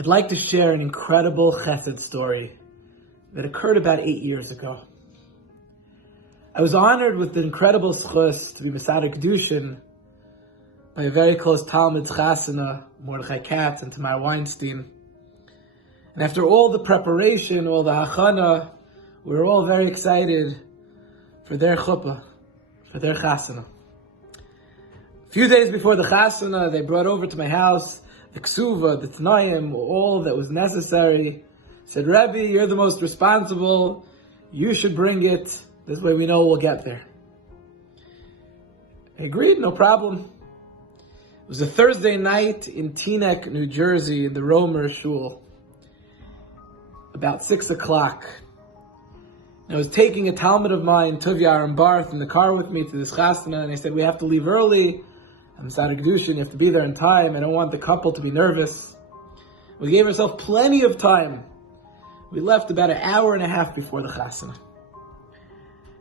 I'd like to share an incredible Chesed story that occurred about 8 years ago. I was honored with the incredible schus to be Mesader Kedushin by a very close Talmud Chasana, Mordechai Katz and Tamar Weinstein. And after all the preparation, all the hachana, we were all very excited for their chuppah, for their chasana. A few days before the chasana, they brought over to my house the ksuva, the t'nayim, all that was necessary. Said, Rabbi, you're the most responsible. You should bring it. This way we know we'll get there. I agreed, no problem. It was a Thursday night in Teaneck, New Jersey, in the Romer Shul. About 6 o'clock. I was taking a Talmud of mine, Tuvia and Barth, in the car with me to this chasana, and I said, we have to leave early. I'm Mesader Kedushin, you have to be there in time. I don't want the couple to be nervous. We gave ourselves plenty of time. We left about an hour and a half before the chasana.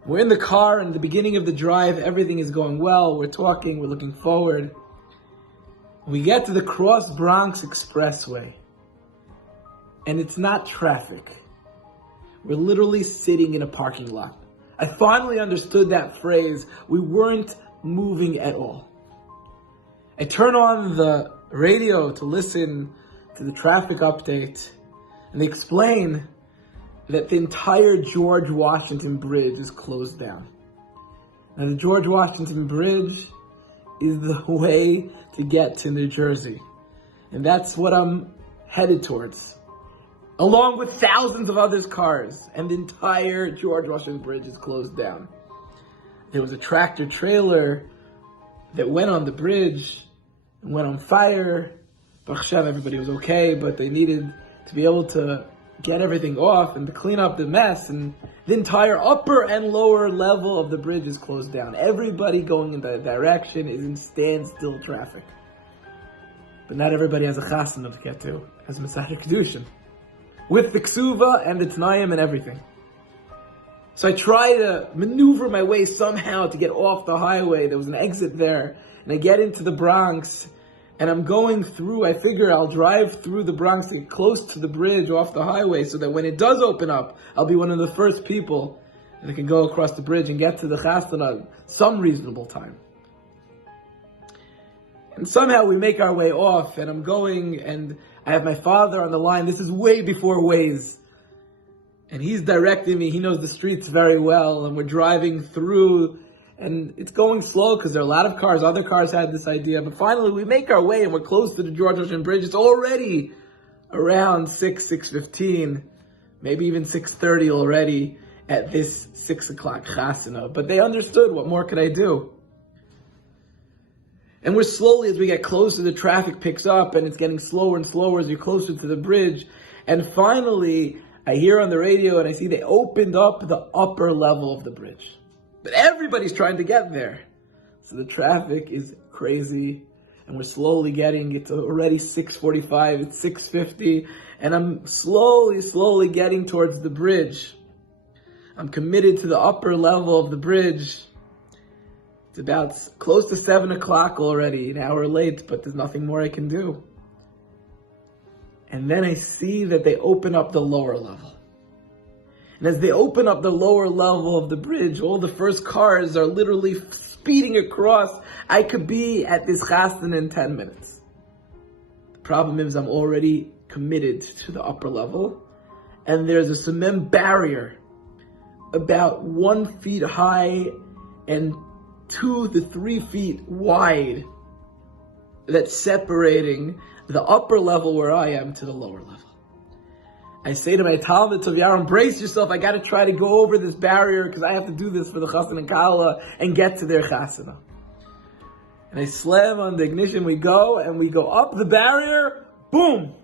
We're in the car, and at the beginning of the drive, everything is going well. We're talking, we're looking forward. We get to the Cross Bronx Expressway, and it's not traffic. We're literally sitting in a parking lot. I finally understood that phrase. We weren't moving at all. I turn on the radio to listen to the traffic update, and they explain that the entire George Washington Bridge is closed down. Now, the George Washington Bridge is the way to get to New Jersey, and that's what I'm headed towards, along with thousands of other cars, and the entire George Washington Bridge is closed down. There was a tractor trailer that went on the bridge and went on fire. Baruch Hashem, everybody was okay, but they needed to be able to get everything off and to clean up the mess, and the entire upper and lower level of the bridge is closed down. Everybody going in that direction is in standstill traffic. But not everybody has a chasana to get to, as Mesader Kedushin, with the ksuva and the t'nayim and everything. So I try to maneuver my way somehow to get off the highway. There was an exit there, and I get into the Bronx, and I'm going through. I figure I'll drive through the Bronx to get close to the bridge off the highway so that when it does open up, I'll be one of the first people that can go across the bridge and get to the chasana some reasonable time. And somehow we make our way off, and I'm going, and I have my father on the line. This is way before Waze. And he's directing me. He knows the streets very well, and we're driving through, and it's going slow because there are a lot of cars. Other cars had this idea, but finally we make our way, and we're close to the George Washington Bridge. It's already around 6:15, maybe even 6:30 already at this 6 o'clock chasana. But they understood. What more could I do? And we're slowly, as we get closer, the traffic picks up, and it's getting slower and slower as you're closer to the bridge. And finally, I hear on the radio, and I see they opened up the upper level of the bridge. But everybody's trying to get there. So the traffic is crazy, and we're slowly getting, it's already 6:45, it's 6:50, and I'm slowly getting towards the bridge. I'm committed to the upper level of the bridge. It's about close to 7 o'clock already, an hour late, but there's nothing more I can do. And then I see that they open up the lower level. And as they open up the lower level of the bridge, all the first cars are literally speeding across. I could be at this chasana in 10 minutes. The problem is I'm already committed to the upper level, and there's a cement barrier about 1 foot high and 2 to 3 feet wide that's separating the upper level where I am to the lower level. I say to my Talmud, Tuvia, brace yourself. I got to try to go over this barrier because I have to do this for the chassan and kala and get to their chasana. And I slam on the ignition. We go up the barrier. Boom!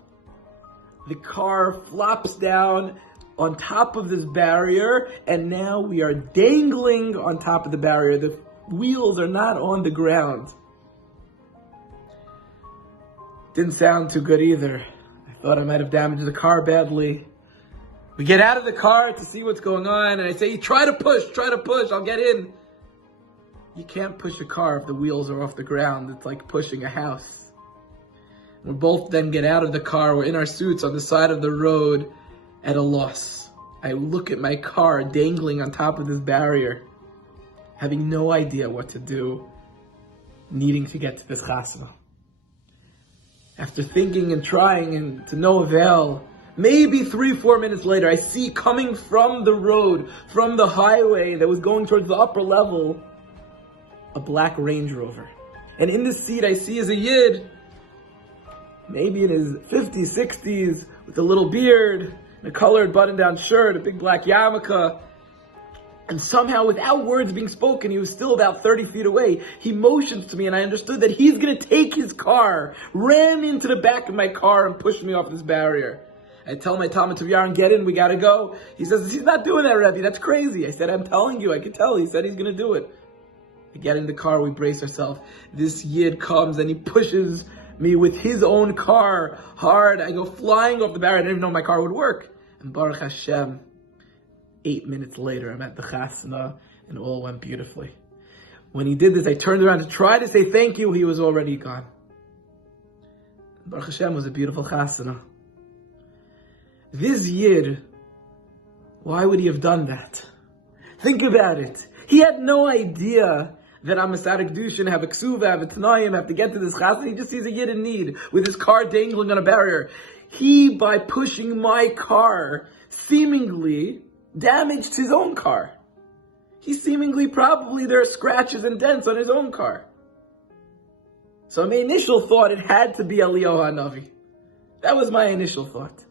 The car flops down on top of this barrier, and now we are dangling on top of the barrier. The wheels are not on the ground. Didn't sound too good either. I thought I might have damaged the car badly. We get out of the car to see what's going on, and I say, try to push, I'll get in. You can't push a car if the wheels are off the ground. It's like pushing a house. We both then get out of the car. We're in our suits on the side of the road at a loss. I look at my car dangling on top of this barrier, having no idea what to do, needing to get to this chasna. After thinking and trying and to no avail, maybe 3-4 minutes later, I see coming from the road, from the highway that was going towards the upper level, a black Range Rover. And in the seat I see is a Yid, maybe in his 50s, 60s, with a little beard, and a colored button-down shirt, a big black yarmulke. And somehow, without words being spoken, he was still about 30 feet away. He motions to me, and I understood that he's going to take his car, ran into the back of my car, and pushed me off this barrier. I tell my Talmud Tov Yaron, get in, we got to go. He says, he's not doing that, Rabbi, that's crazy. I said, I'm telling you, I could tell. He said he's going to do it. We get in the car, we brace ourselves. This Yid comes, and he pushes me with his own car hard. I go flying off the barrier. I didn't even know my car would work. And Baruch Hashem, 8 minutes later, I'm at the chasna, and all went beautifully. When he did this, I turned around to try to say thank you. He was already gone. Baruch Hashem was a beautiful chasna. This Yid, why would he have done that? Think about it. He had no idea that I'm a Sadik Dushin, have a Ksuva, have a Tanayim, have to get to this chasna. He just sees a Yid in need with his car dangling on a barrier. He, by pushing my car, seemingly damaged his own car. He seemingly, probably, there are scratches and dents on his own car. So my initial thought, it had to be Eliyahu HaNavi. That was my initial thought.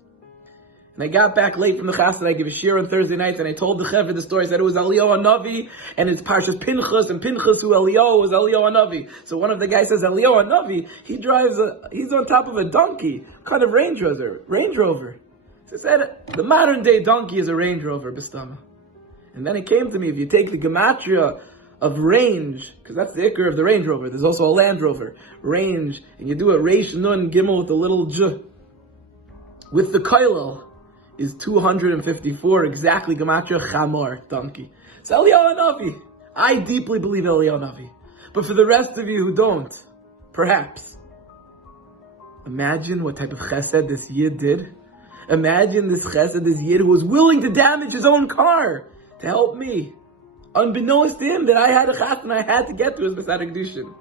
And I got back late from the chasna. I gave a shir on Thursday night, and I told the chevra the story. I said it was Eliyahu HaNavi, and it's Parshas Pinchas, and Pinchas who Eliyahu was Eliyahu HaNavi. So one of the guys says Eliyahu HaNavi. He's on top of a donkey, kind of Range Rover. So I said the modern day donkey is a Range Rover, Bistama. And then it came to me, if you take the gematria of range, because that's the ikar of the Range Rover. There's also a Land Rover, range, and you do a Reish Nun Gimel with a little j, with the kailel, is 254, exactly gematria chamor, donkey. It's Eliyahu HaNavi. I deeply believe Eliyahu HaNavi. But for the rest of you who don't, perhaps, imagine what type of chesed this Yid did. Imagine this chesed, this Yid who was willing to damage his own car to help me. Unbeknownst to him that I had a chasna I had to get to his Mesadik Dushin.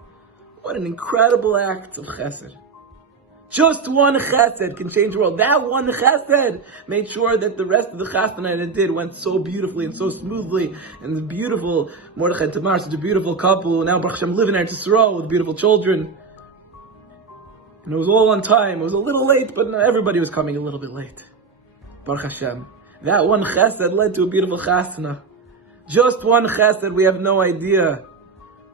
What an incredible act of chesed. Just one chesed can change the world. That one chesed made sure that the rest of the chasna that it did went so beautifully and so smoothly. And the beautiful Mordechai and Tamar, such a beautiful couple. Now Baruch Hashem living in Eretz Yisrael with beautiful children. And it was all on time. It was a little late, but everybody was coming a little bit late. Baruch Hashem. That one chesed led to a beautiful chasna. Just one chesed, we have no idea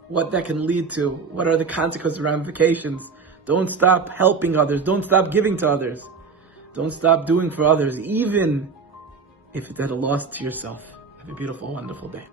what that can lead to. What are the consequences, ramifications? Don't stop helping others. Don't stop giving to others. Don't stop doing for others, even if it's at a loss to yourself. Have a beautiful, wonderful day.